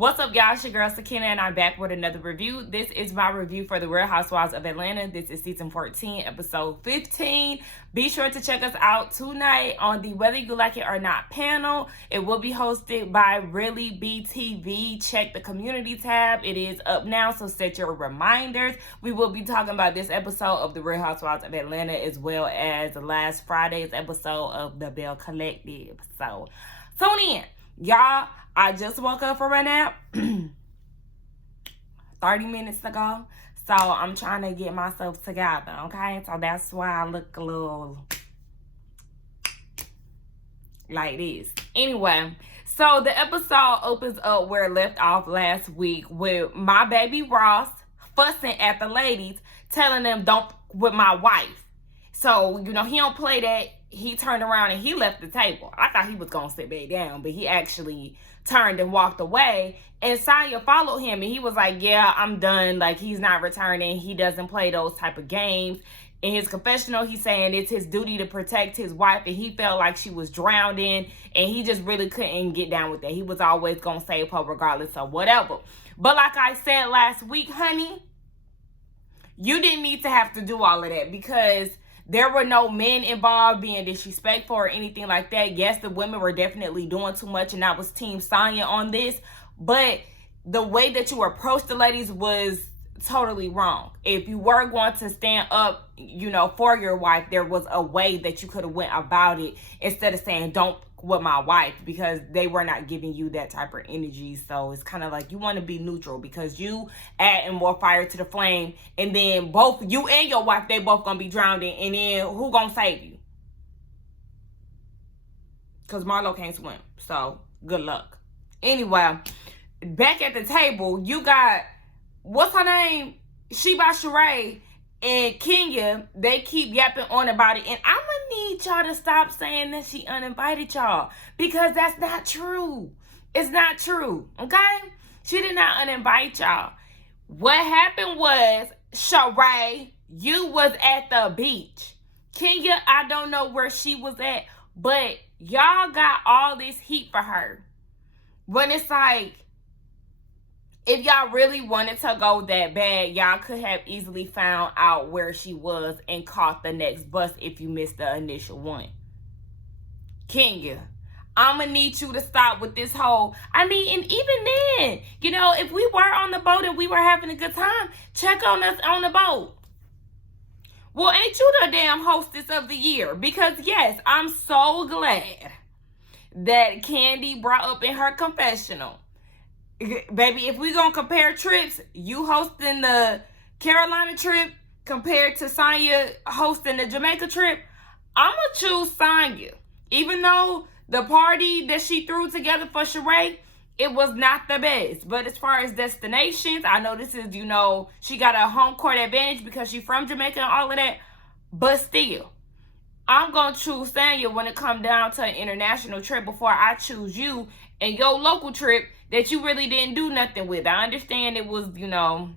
What's up, y'all? It's your girl, Sakina, and I'm back with another review. This is my review for the Real Housewives of Atlanta. This is season 14, episode 15. Be sure to check us out tonight on the Whether You Like It or Not panel. It will be hosted by Really BTV. Check the community tab. It is up now, so set your reminders. We will be talking about this episode of the Real Housewives of Atlanta as well as last Friday's episode of the Bell Collective. So, tune in. Y'all, I just woke up from a nap 30 minutes ago. So I'm trying to get myself together, okay? So that's why I look a little like this. Anyway, so the episode opens up where it left off last week with my baby Ross fussing at the ladies, telling them don't with my wife. So, you know, he don't play that. He turned around and he left the table. I thought he was going to sit back down, but he actually turned and walked away. And Sanya followed him and he was like, yeah, I'm done. Like, he's not returning. He doesn't play those type of games. In his confessional, he's saying it's his duty to protect his wife, and he felt like she was drowning, and he just really couldn't get down with that. He was always going to save her regardless of whatever. But like I said last week, honey, you didn't need to have to do all of that because there were no men involved being disrespectful or anything like that. Yes, the women were definitely doing too much, and I was Team Sanya on this. But the way that you approached the ladies was totally wrong. If you were going to stand up, you know, for your wife, there was a way that you could have went about it instead of saying, don't with my wife, because they were not giving you that type of energy. So it's kind of like you want to be neutral because you adding more fire to the flame, and then both you and your wife, they both gonna be drowning, and then who gonna save you? Because Marlo can't swim, so good luck. Anyway, back at the table, you got, what's her name? Sheree and Kenya. They keep yapping on about it, and I'm gonna need y'all to stop saying that she uninvited y'all, because that's not true. It's not true, okay? She did not uninvite y'all. What happened was, Sheree, you was at the beach. Kenya, I don't know where she was at, but y'all got all this heat for her. When it's like, if y'all really wanted to go that bad, y'all could have easily found out where she was and caught the next bus if you missed the initial one. Kenya, I'm going to need you to stop with this whole, and even then, you know, if we were on the boat and we were having a good time, check on us on the boat. Well, ain't you the damn hostess of the year? Because yes, I'm so glad that Candy brought up in her confessional, baby, if we gonna compare trips, you hosting the Carolina trip compared to Sanya hosting the Jamaica trip, I'm gonna choose Sanya. Even though the party that she threw together for Sheree, it was not the best. But as far as destinations, I know this is, you know, she got a home court advantage because she's from Jamaica and all of that. But still, I'm gonna choose Sanya when it comes down to an international trip before I choose you and your local trip that you really didn't do nothing with. I understand it was, you know,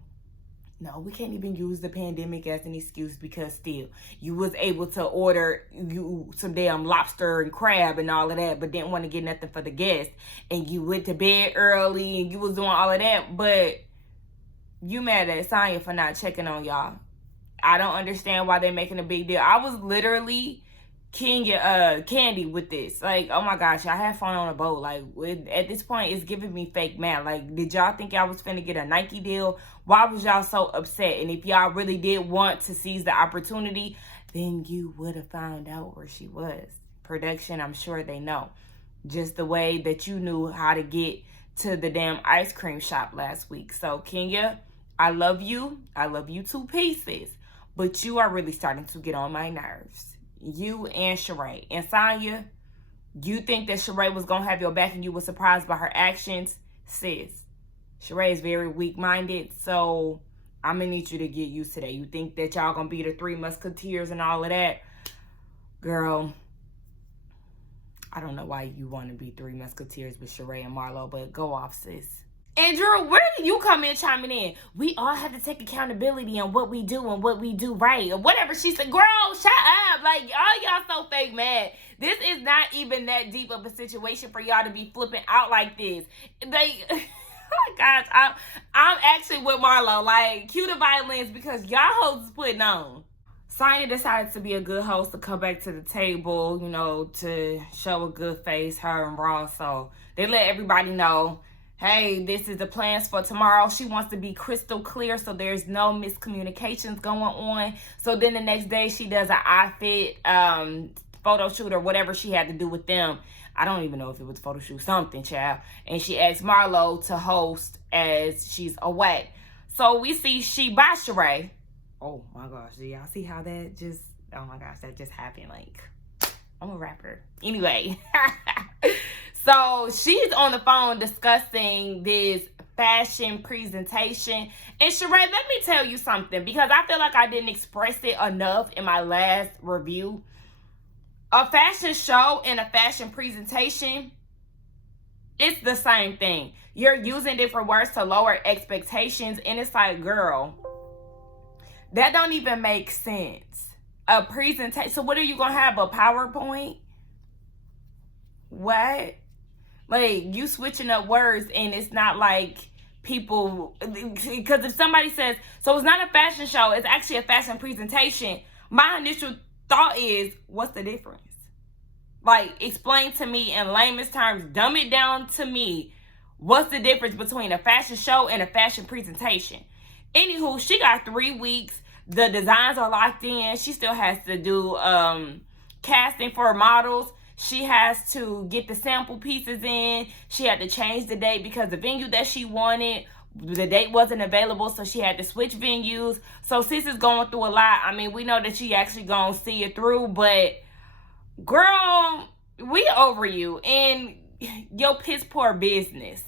no, we can't even use the pandemic as an excuse because still, you was able to order you some damn lobster and crab and all of that, but didn't want to get nothing for the guests. And you went to bed early and you was doing all of that, but you mad at Sanya for not checking on y'all. I don't understand why they're making a big deal. I was literally Candy with this. Like, oh my gosh, y'all had fun on a boat. Like, at this point, it's giving me fake mad. Like, did y'all think y'all was finna get a Nike deal? Why was y'all so upset? And if y'all really did want to seize the opportunity, then you would have found out where she was. Production, I'm sure they know. Just the way that you knew how to get to the damn ice cream shop last week. So, Kenya, I love you. I love you to pieces. But you are really starting to get on my nerves. You and Sheree. And Sanya, you think that Sheree was going to have your back and you were surprised by her actions? Sis, Sheree is very weak-minded, so I'm going to need you to get used to that. You think that y'all going to be the Three Musketeers and all of that? Girl, I don't know why you want to be Three Musketeers with Sheree and Marlo, but go off, sis. And Drew, where do you come in chiming in? We all have to take accountability on what we do and what we do right. Or whatever she said. Girl, shut up. Like, y'all so fake mad. This is not even that deep of a situation for y'all to be flipping out like this. Like, gosh, I'm actually with Marlo. Like, cue the violins because y'all hoes is putting on. Sanya decided to be a good host to come back to the table, you know, to show a good face, her and RHOA. So they let everybody know, hey, this is the plans for tomorrow. She wants to be crystal clear so there's no miscommunications going on. So then the next day she does an outfit photo shoot or whatever she had to do with them. I don't even know if it was photo shoot, something, child. And she asked Marlo to host as she's away. So we see She by Sheree. Oh my gosh, do y'all see how that just, oh my gosh, that just happened? Like, I'm a rapper. Anyway, so she's on the phone discussing this fashion presentation. And Sheree, let me tell you something, because I feel like I didn't express it enough in my last review. A fashion show and a fashion presentation, it's the same thing. You're using different words to lower expectations, and it's like, girl, that don't even make sense. A presentation. So what are you gonna have? A PowerPoint? What? Like, you switching up words, and it's not like people, because if somebody says, so it's not a fashion show, it's actually a fashion presentation, my initial thought is, what's the difference? Like, explain to me in layman's terms, dumb it down to me. What's the difference between a fashion show and a fashion presentation? Anywho, she got 3 weeks. The designs are locked in. She still has to do casting for models. She has to get the sample pieces in. She had to change the date because the venue that she wanted, the date wasn't available, so she had to switch venues. So sis is going through a lot. I mean, we know that she actually gonna see it through, but girl, we over you and your piss poor business.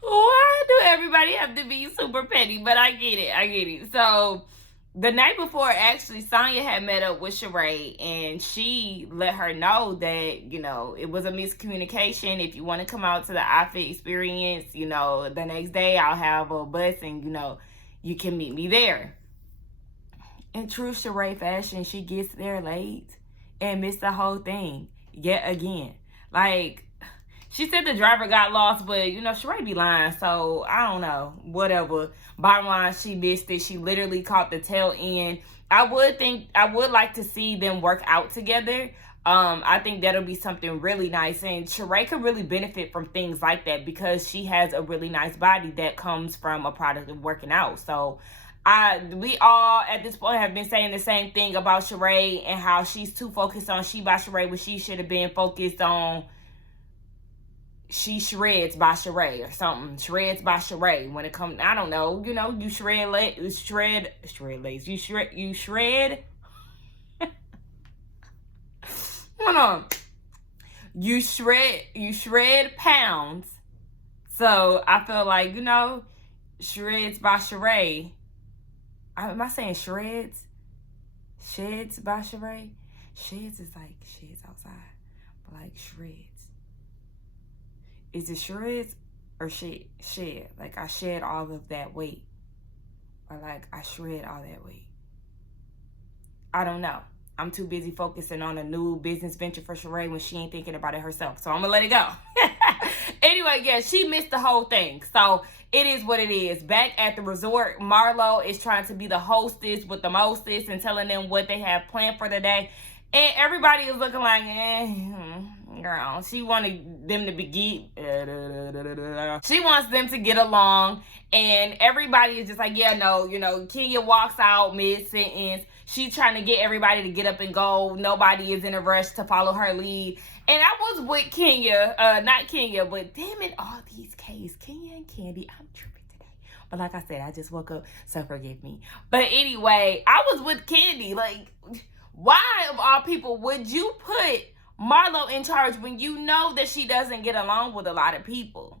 Why do everybody have to be super petty? But I get it. So the night before, actually, Sanya had met up with Sheree, and she let her know that, you know, it was a miscommunication. If you want to come out to the outfit experience, you know, the next day I'll have a bus and, you know, you can meet me there. In true Sheree fashion, she gets there late and missed the whole thing yet again. Like, she said the driver got lost, but, you know, Sheree be lying, so I don't know. Whatever. Bottom line, she missed it. She literally caught the tail end. I would like to see them work out together. I think that'll be something really nice. And Sheree could really benefit from things like that because she has a really nice body that comes from a product of working out. So, we all at this point have been saying the same thing about Sheree and how she's too focused on She by Sheree when she should have been focused on She Shreds by Sheree or something. Shreds by Sheree. When it comes, I don't know, you know, you shred. Hold on. You shred pounds. So I feel like, you know, Shreds by Sheree. Am I saying shreds? Sheds by Sheree? Sheds is like sheds outside. But like shreds. Is it shreds or shed? Like I shed all of that weight. Or like I shred all that weight. I don't know. I'm too busy focusing on a new business venture for Sheree when she ain't thinking about it herself. So I'm going to let it go. Anyway, yeah, she missed the whole thing. So it is what it is. Back at the resort, Marlo is trying to be the hostess with the mostest and telling them what they have planned for the day. And everybody is looking like, girl, she wanted them to she wants them to get along. And everybody is just like, yeah, no, you know, Kenya walks out mid-sentence. She's trying to get everybody to get up and go. Nobody is in a rush to follow her lead. And I was with Kenya, not Kenya, but damn it, all these K's, Kenya and Candy, I'm tripping today. But like I said, I just woke up, so forgive me. But anyway, I was with Candy. Like, why of all people would you put Marlo in charge when you know that she doesn't get along with a lot of people?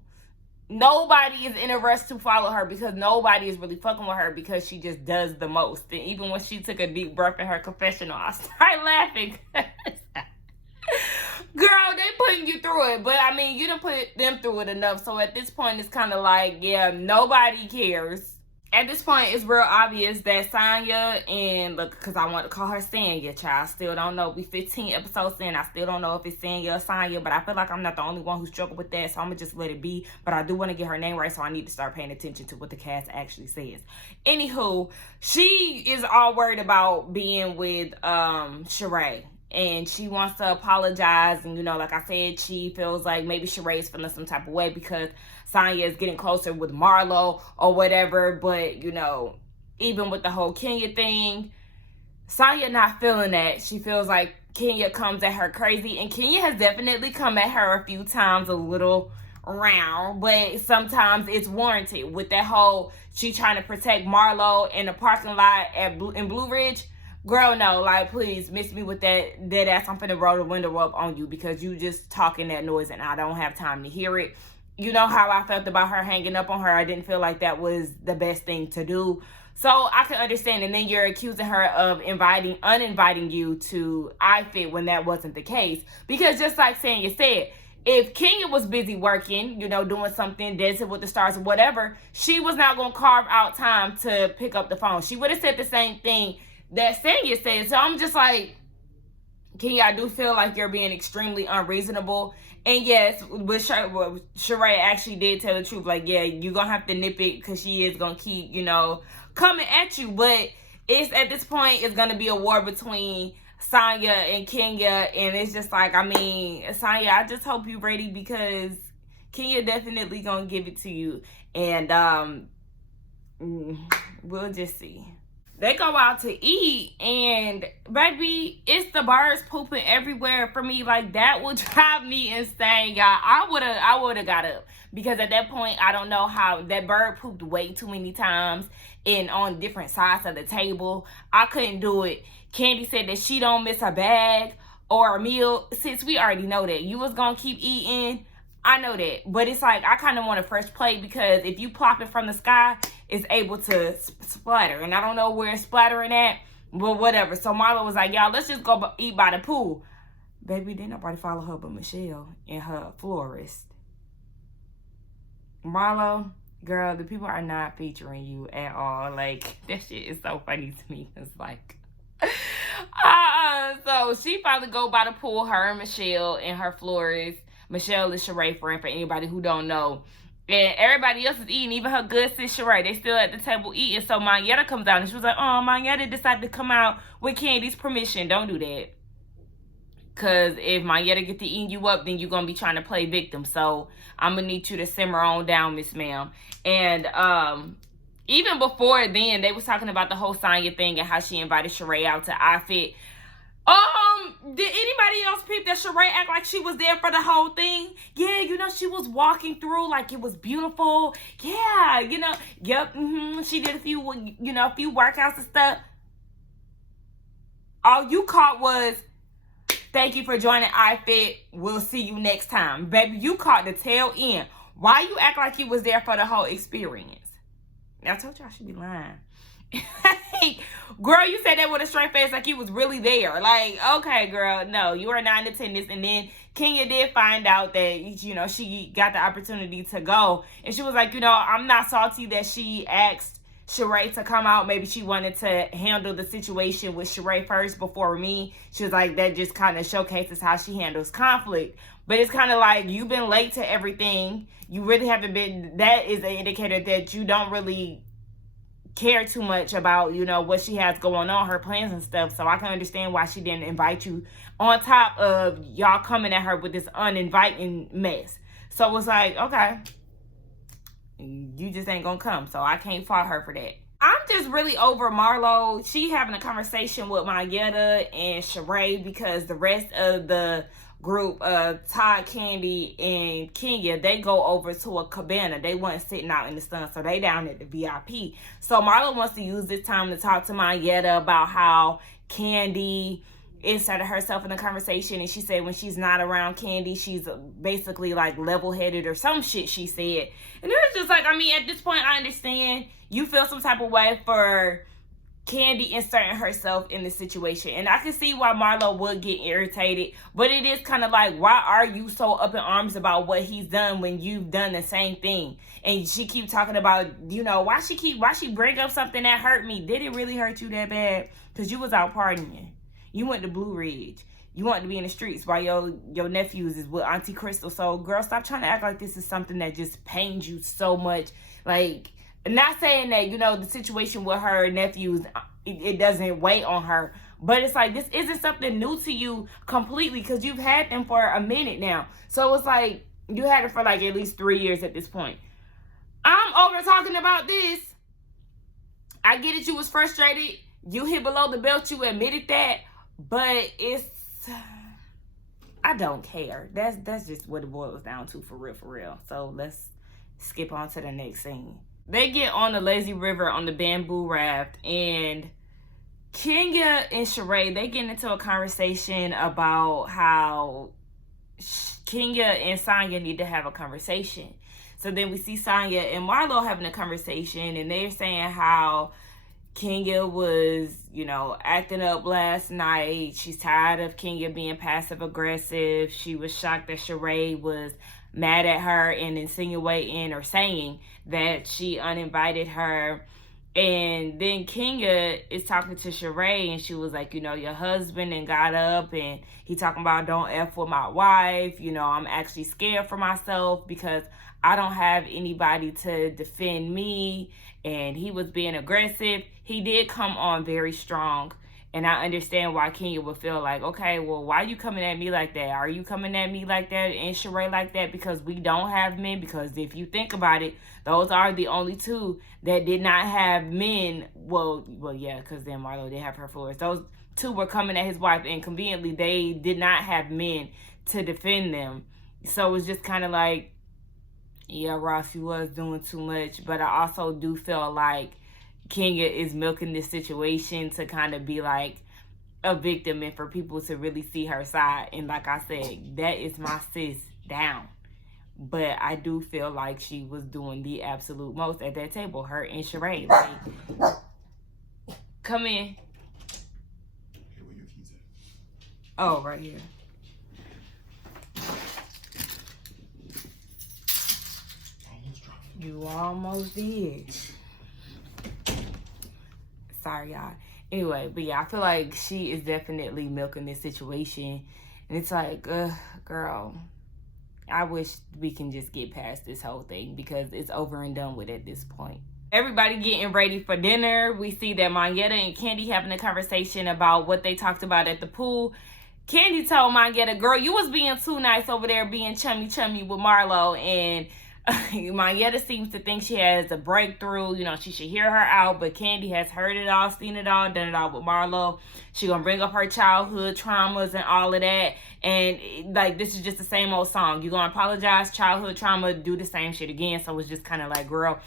Nobody is in a rush to follow her because nobody is really fucking with her because she just does the most. And even when she took a deep breath in her confessional, I started laughing. Girl, they putting you through it. But, I mean, you done put them through it enough. So, at this point, it's kind of like, yeah, nobody cares. At this point, it's real obvious that Sanya and, look, because I want to call her Sanya, child. Still don't know. We 15 episodes in. I still don't know if it's Sanya or Sanya, but I feel like I'm not the only one who struggled with that, so I'm going to just let it be. But I do want to get her name right, so I need to start paying attention to what the cast actually says. Anywho, she is all worried about being with Sheree. And she wants to apologize. And, you know, like I said, she feels like maybe Sheree's feeling some type of way because Sanya is getting closer with Marlo or whatever. But, you know, even with the whole Kenya thing, Sanya not feeling that. She feels like Kenya comes at her crazy. And Kenya has definitely come at her a few times a little around. But sometimes it's warranted. With that whole, she trying to protect Marlo in the parking lot in Blue Ridge. Girl, no, like, please, miss me with that dead ass. I'm finna roll the window up on you because you just talking that noise and I don't have time to hear it. You know how I felt about her hanging up on her. I didn't feel like that was the best thing to do. So I can understand. And then you're accusing her of uninviting you to iFit when that wasn't the case. Because just like Sanya said, if Kenya was busy working, you know, doing something, dancing with the stars or whatever, she was not going to carve out time to pick up the phone. She would have said the same thing that Sanya said. So I'm just like, Kenya, I do feel like you're being extremely unreasonable. And yes, with Sheree actually did tell the truth. Like, yeah, you're going to have to nip it because she is going to keep, you know, coming at you. But it's at this point, it's going to be a war between Sanya and Kenya. And it's just like, I mean, Sanya, I just hope you're ready because Kenya definitely going to give it to you. And we'll just see. They go out to eat, and baby, it's the birds pooping everywhere for me. Like, that would drive me insane, y'all. I would have got up because at that point, I don't know how that bird pooped way too many times and on different sides of the table. I couldn't do it. Candy said that she don't miss a bag or a meal. Since we already know that you was gonna keep eating, I know that, but it's like I kind of want a fresh plate because if you plop it from the sky, it's able to splatter. And I don't know where it's splattering at, but whatever. So Marlo was like, y'all, let's just go eat by the pool. Baby, didn't nobody follow her but Michelle and her florist. Marlo, girl, the people are not featuring you at all. Like, that shit is so funny to me. It's like, so she probably go by the pool, her and Michelle and her florist. Michelle is Sheree's friend, for anybody who don't know. And everybody else is eating, even her good sis Sheree. They still at the table eating. So Monyetta comes out and she was like, oh, Monyetta decided to come out with Candy's permission. Don't do that. Because if Monyetta get to eating you up, then you're going to be trying to play victim. So I'm going to need you to simmer on down, Miss Ma'am. And even before then, they was talking about the whole Sanya thing and how she invited Sheree out to iFit. Did anybody else peep that Sheree act like she was there for the whole thing? Yeah, you know, she was walking through like it was beautiful. Yeah, you know, yep, she did a few workouts and stuff. All you caught was, thank you for joining iFit. We'll see you next time. Baby, you caught the tail end. Why you act like you was there for the whole experience? I told you I should be lying. Girl, you said that with a straight face like you was really there. Like, okay, girl, no, you are not in attendance. And then Kenya did find out that, you know, she got the opportunity to go. And she was like, you know, I'm not salty that she asked Sheree to come out. Maybe she wanted to handle the situation with Sheree first before me. She was like, that just kind of showcases how she handles conflict. But it's kind of like, you've been late to everything. You really haven't been. That is an indicator that you don't really care too much about, you know, what she has going on, her plans and stuff. So I can understand why she didn't invite you, on top of y'all coming at her with this uninviting mess. So it's like, okay, you just ain't gonna come. So I can't fault her for that. I'm just really over Marlo. She having a conversation with Monyetta and Sheree because the rest of the group, Todd, Candy, and Kenya, they go over to a cabana. They weren't sitting out in the sun, so they down at the VIP. So Marlo wants to use this time to talk to Monyetta about how Candy inserted herself in the conversation, and she said when she's not around Candy, she's basically like level-headed or some shit she said. And it was just like, I mean, at this point, I understand you feel some type of way for Kandi inserting herself in the situation. And I can see why Marlo would get irritated, but it is kind of like, why are you so up in arms about what he's done when you've done the same thing? And she keep talking about, you know, why she bring up something that hurt me? Did it really hurt you that bad? Because you was out partying. You went to Blue Ridge. You wanted to be in the streets while your nephews is with Auntie Crystal. So, girl, stop trying to act like this is something that just pains you so much. Like, not saying that, you know, the situation with her nephews, it doesn't weigh on her. But it's like, this isn't something new to you completely, because you've had them for a minute now. So it's like, you had it for like at least 3 years at this point. I'm over talking about this. I get it, you was frustrated. You hit below the belt, you admitted that. But I don't care. That's just what it boils down to, for real. So let's skip on to the next scene. They get on the lazy river on the bamboo raft, and Kenya and Sheree, they get into a conversation about how Kenya and Sanya need to have a conversation. So then we see Sanya and Marlo having a conversation, and they're saying how Kenya was, you know, acting up last night. She's tired of Kenya being passive aggressive. She was shocked that Sheree was mad at her and insinuating or saying that she uninvited her. And then Kenya is talking to Sheree, and she was like, you know, your husband and got up and he talking about don't F with my wife. You know, I'm actually scared for myself because I don't have anybody to defend me. And he was being aggressive. He did come on very strong. And I understand why Kenya would feel like, okay, well, why are you coming at me like that? Are you coming at me like that and Sheree like that because we don't have men? Because if you think about it, those are the only two that did not have men. Well, yeah, because then Marlo did have her floors. Those two were coming at his wife, and conveniently, they did not have men to defend them. So it's just kind of like, yeah, Ross, you was doing too much. But I also do feel like Kenya is milking this situation to kind of be like a victim and for people to really see her side. And like I said, that is my sis down. But I do feel like she was doing the absolute most at that table, her and Sheree. Like, come in. Hey, where your keys at? Oh, right here. Almost dropped it. You almost did. Sorry, y'all. Anyway, but yeah, I feel like she is definitely milking this situation. And it's like, girl, I wish we can just get past this whole thing because it's over and done with at this point. Everybody getting ready for dinner. We see that Monyetta and Kandi having a conversation about what they talked about at the pool. Kandi told Monyetta, girl, you was being too nice over there being chummy with Marlo. And Monyetta seems to think she has a breakthrough. You know, she should hear her out. But Kandi has heard it all, seen it all, done it all with Marlo. She gonna bring up her childhood traumas and all of that. And like, this is just the same old song. You gonna apologize, childhood trauma, do the same shit again. So it's just kind of like, girl,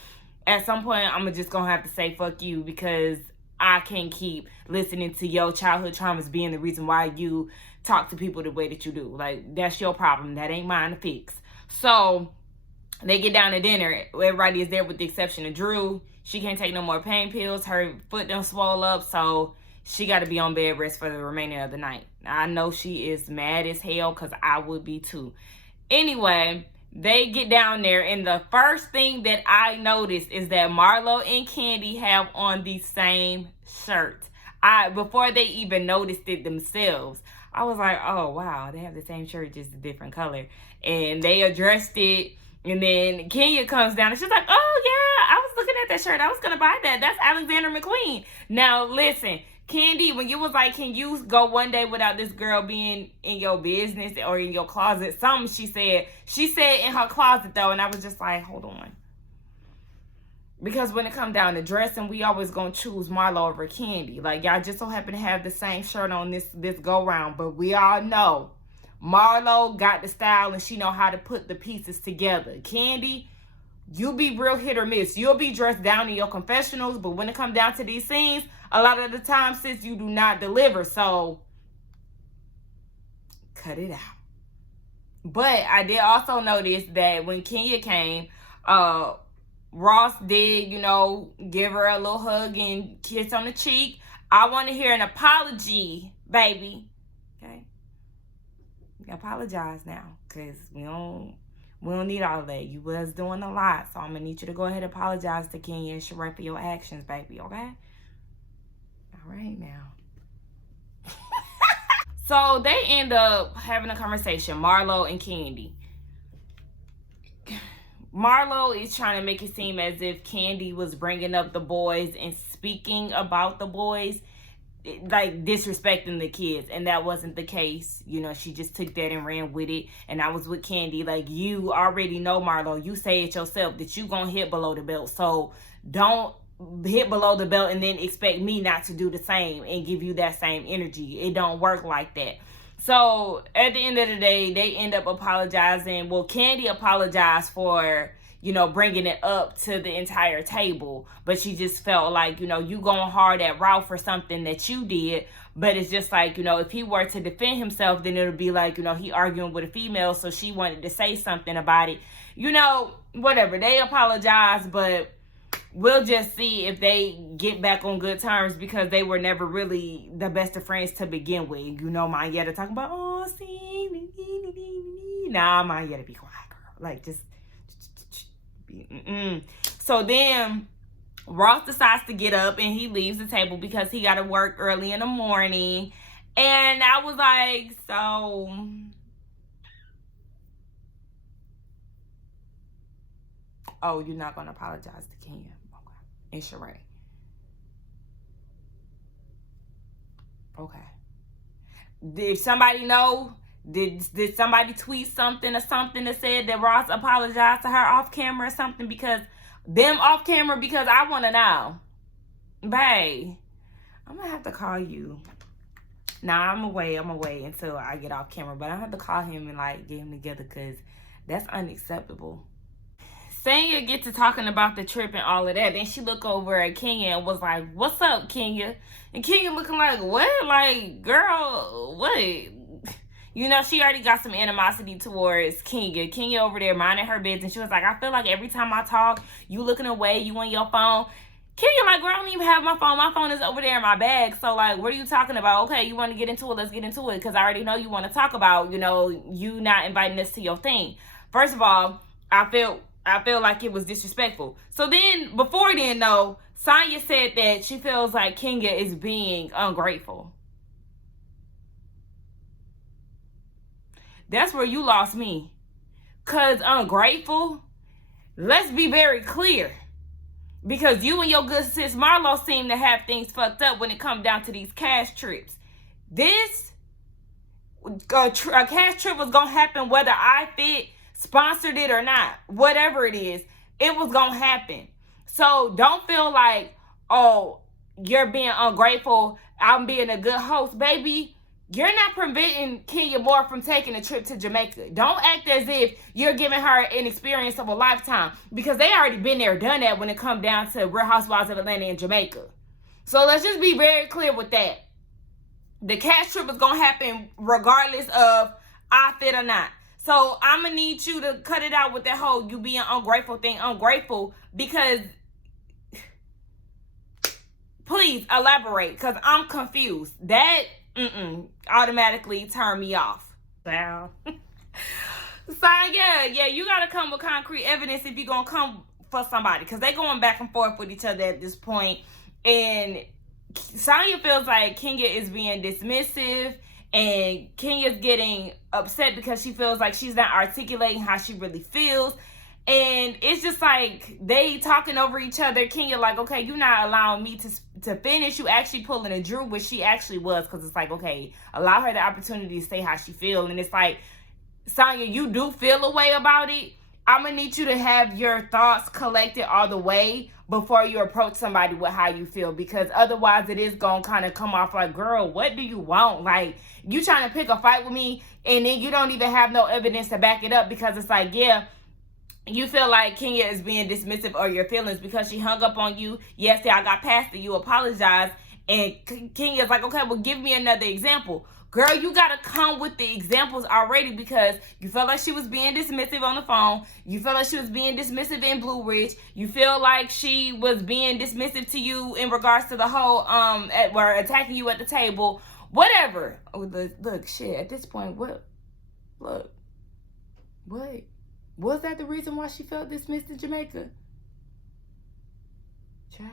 at some point, I'm just gonna have to say fuck you because I can't keep listening to your childhood traumas being the reason why you talk to people the way that you do. Like, that's your problem. That ain't mine to fix. So they get down to dinner. Everybody is there with the exception of Drew. She can't take no more pain pills. Her foot done swole up, so she got to be on bed rest for the remainder of the night. I know she is mad as hell because I would be too. Anyway, they get down there, and the first thing that I noticed is that Marlo and Kandi have on the same shirt. Before they even noticed it themselves, I was like, oh, wow, they have the same shirt, just a different color. And they addressed it. And then Kenya comes down and she's like, oh, yeah, I was looking at that shirt. I was going to buy that. That's Alexander McQueen. Now, listen, Kandi, when you was like, can you go one day without this girl being in your business or in your closet? Something she said in her closet, though. And I was just like, hold on. Because when it comes down to dressing, we always going to choose Marlo over Kandi. Like, y'all just so happen to have the same shirt on this go-round. But we all know Marlo got the style and she know how to put the pieces together. Kandi, you be real hit or miss. You'll be dressed down in your confessionals, but when it comes down to these scenes, a lot of the time, sis, you do not deliver. So, cut it out. But I did also notice that when Kenya came, Ross did, give her a little hug and kiss on the cheek. I want to hear an apology, baby. Okay? You apologize now, because we don't need all that. You was doing a lot, so I'm going to need you to go ahead and apologize to Kenya and Sheree for your actions, baby, okay? All right, now. So they end up having a conversation, Marlo and Candy. Marlo is trying to make it seem as if Candy was bringing up the boys and speaking about the boys, like disrespecting the kids, and that wasn't the case. She just took that and ran with it. And I was with Candy, like, you already know, Marlo, you say it yourself that you gonna hit below the belt, so don't hit below the belt and then expect me not to do the same and give you that same energy. It don't work like that. So at the end of the day, they end up apologizing. Well, Candy apologized for, bringing it up to the entire table. But she just felt like, you going hard at RHOA for something that you did. But it's just like, if he were to defend himself, then it'll be like, he arguing with a female. So she wanted to say something about it. Whatever. They apologized, but we'll just see if they get back on good terms, because they were never really the best of friends to begin with. Monyetta talking about, oh, see, nah, Monyetta, be quiet, girl. Like, just be, So then Ross decides to get up and he leaves the table because he got to work early in the morning. And I was like, so... Oh, you're not going to apologize to Kenya. Okay. And Sheree. Okay. Did somebody know? Did somebody tweet something or something that said that Ross apologized to her off camera or something? Because them off camera, because I want to know. Babe, I'm going to have to call you. Nah, I'm away until I get off camera. But I have to call him and, like, get him together, because that's unacceptable. Sanya gets to talking about the trip and all of that. Then she looked over at Kenya and was like, what's up, Kenya? And Kenya looking like, what? Like, girl, what? She already got some animosity towards Kenya. Kenya over there minding her business. She was like, I feel like every time I talk, you looking away, you on your phone. Kenya like, girl, I don't even have my phone. My phone is over there in my bag. So, like, what are you talking about? Okay, you want to get into it? Let's get into it. Because I already know you want to talk about, you not inviting us to your thing. First of all, I feel like it was disrespectful. So then, before then, though, Sanya said that she feels like Kenya is being ungrateful. That's where you lost me. Because ungrateful, let's be very clear. Because you and your good sis Marlo seem to have things fucked up when it comes down to these cash trips. This a cash trip was going to happen whether I fit, sponsored it or not. Whatever it is, it was going to happen. So don't feel like, oh, you're being ungrateful, I'm being a good host. Baby, you're not preventing Kenya Moore from taking a trip to Jamaica. Don't act as if you're giving her an experience of a lifetime, because they already been there, done that when it comes down to Real Housewives of Atlanta and Jamaica. So let's just be very clear with that. The cash trip is going to happen regardless of I fit or not. So I'm going to need you to cut it out with that whole you being ungrateful thing. Ungrateful, because please elaborate, because I'm confused. That automatically turn me off. Wow. So yeah, you gotta come with concrete evidence if you're gonna come for somebody, because they going back and forth with each other at this point. And Sanya feels like Kenya is being dismissive, and Kenya's getting upset because she feels like she's not articulating how she really feels. And it's just like they talking over each other. Kenya like, okay, you're not allowing me to finish. You actually pulling a Drew, which she actually was, because it's like, okay, allow her the opportunity to say how she feel. And it's like, Sanya, you do feel a way about it. I'm going to need you to have your thoughts collected all the way before you approach somebody with how you feel, because otherwise it is going to kind of come off like, girl, what do you want? Like, you trying to pick a fight with me, and then you don't even have no evidence to back it up, because it's like, yeah, you feel like Kenya is being dismissive of your feelings because she hung up on you. Yes, I got past it. You apologize. And Kenya's like, okay, well, give me another example. Girl, you gotta come with the examples already, because you felt like she was being dismissive on the phone. You felt like she was being dismissive in Blue Ridge. You feel like she was being dismissive to you in regards to the whole or attacking you at the table. Whatever. Oh, look, shit. At this point, what? Look, what? Was that the reason why she felt dismissed in Jamaica? Child.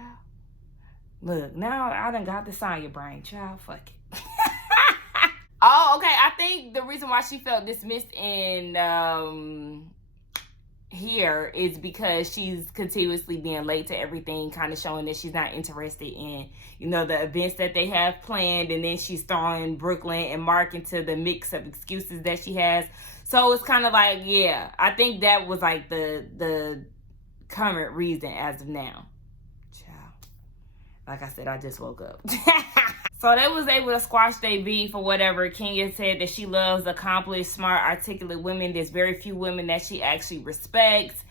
Look, now I done got the Sanya brain. Child, fuck it. Oh, okay. I think the reason why she felt dismissed in here is because she's continuously being late to everything, kind of showing that she's not interested in, the events that they have planned, and then she's throwing Brooklyn and Mark into the mix of excuses that she has. So it's kind of like, yeah, I think that was like the current reason as of now. Child. Like I said, I just woke up. So they was able to squash their beef or whatever. Kenya said that she loves accomplished, smart, articulate women. There's very few women that she actually respects.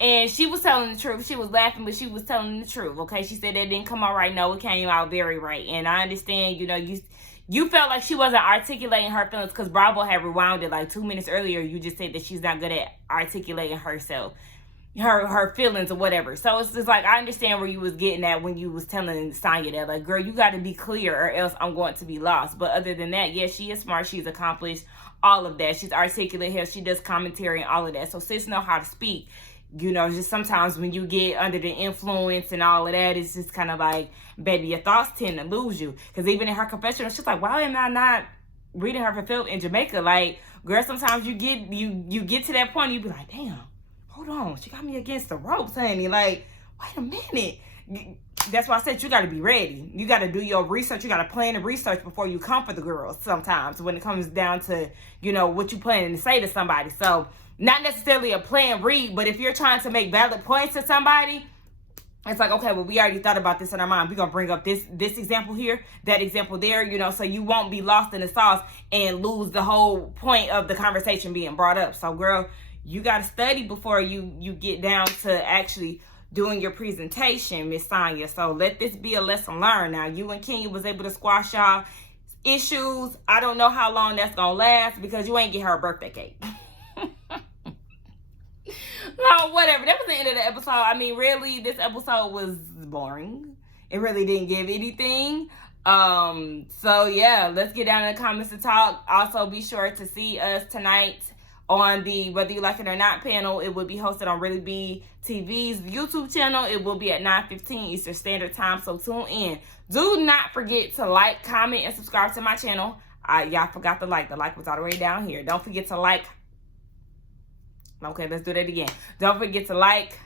And she was telling the truth. She was laughing, but she was telling the truth, okay? She said that didn't come out right. No, it came out very right. And I understand, you felt like she wasn't articulating her feelings because Bravo had rewound it like 2 minutes earlier. You just said that she's not good at articulating herself. Her feelings or whatever. So it's just like, I understand where you was getting at when you was telling Sanya that, like, girl, you got to be clear or else I'm going to be lost. But other than that, yes, she is smart. She's accomplished, all of that. She's articulate here. She does commentary and all of that. So sis know how to speak. Just sometimes when you get under the influence and all of that, it's just kind of like, baby, your thoughts tend to lose you. Because even in her confessional, she's like, why am I not reading her for film in Jamaica? Like, girl, sometimes you get to that point and you be like, damn. Hold on, she got me against the ropes, honey. Like, wait a minute. That's why I said you got to be ready. You got to do your research. You got to plan the research before you come for the girls sometimes when it comes down to, what you planning to say to somebody. So, not necessarily a planned read, but if you're trying to make valid points to somebody, it's like, okay, well, we already thought about this in our mind. We're going to bring up this example here, that example there, so you won't be lost in the sauce and lose the whole point of the conversation being brought up. So, girl, you got to study before you get down to actually doing your presentation, Miss Sanya. So let this be a lesson learned. Now, you and Kenya was able to squash y'all issues. I don't know how long that's going to last because you ain't get her a birthday cake. No, whatever. That was the end of the episode. I mean, really, this episode was boring. It really didn't give anything. So, yeah, let's get down in the comments to talk. Also, be sure to see us tonight on the Whether You Like It or Not panel. It will be hosted on Really Be TV's YouTube channel. It will be at 9:15 Eastern Standard Time, so tune in. Do not forget to like, comment, and subscribe to my channel. Y'all forgot to like. The like was all the way down here. Don't forget to like. Okay, let's do that again. Don't forget to like,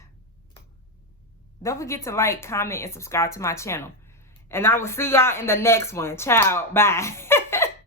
comment, and subscribe to my channel. And I will see y'all in the next one. Ciao. Bye.